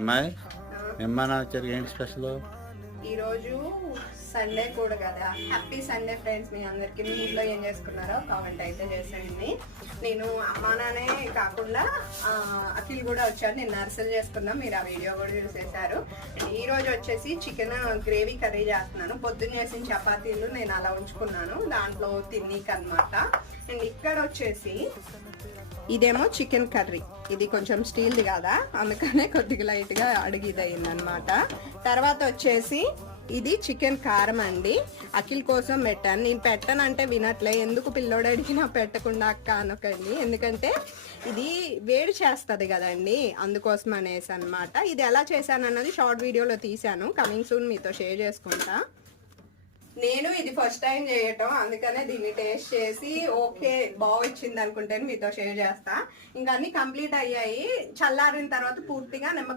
అమ్మాయి ఏమన్నా వచ్చారు, ఏంటి స్పెషల్? ఈరోజు సండే కూడా కదా. Happy Sunday friends. మీ అందరికి మీ ఇంట్లో ఏం చేసుకున్నారో కామెంట్ అయితే చేసేయండి. నేను అమ్మానానే కాకుండా అఖిల్ కూడా వచ్చాడు. నేను నర్సరీ చేసుకున్నాం, మీరు ఆ వీడియో కూడా చూసేశారు. ఈ రోజు వచ్చేసి చికెన్ గ్రేవీ కర్రీ చేస్తున్నాను. పొద్దున్న చేసిన చపాతీలు నేను అలా ఉంచుకున్నాను, దాంట్లో తిన్నీకి అనమాట. అండ్ ఇక్కడ వచ్చేసి ఇదేమో చికెన్ కర్రీ. ఇది కొంచెం స్టీల్ది కదా, అందుకనే కొద్దిగా లైట్గా అడిగిది అయింది అనమాట. తర్వాత వచ్చేసి ఇది చికెన్ కారం అండి. అఖిల్ కోసం పెట్టాను. నేను పెట్టానంటే వినట్లే. ఎందుకు పిల్లోడు అడిగినా పెట్టకుండా అక్క అనకండి, ఎందుకంటే ఇది వేడి చేస్తుంది కదండి, అందుకోసం అనేసి అనమాట. ఇది ఎలా చేశాను అన్నది షార్ట్ వీడియోలో తీశాను, కమింగ్ సూన్ మీతో షేర్ చేసుకుంటా. నేను ఇది ఫస్ట్ టైం చేయటం, అందుకనే దీన్ని టేస్ట్ చేసి ఓకే బాగొచ్చింది అనుకుంటే మీతో షేర్ చేస్తా. ఇంకా అన్ని కంప్లీట్ అయ్యాయి. చల్లారిన తర్వాత పూర్తిగా నిమ్మకాయ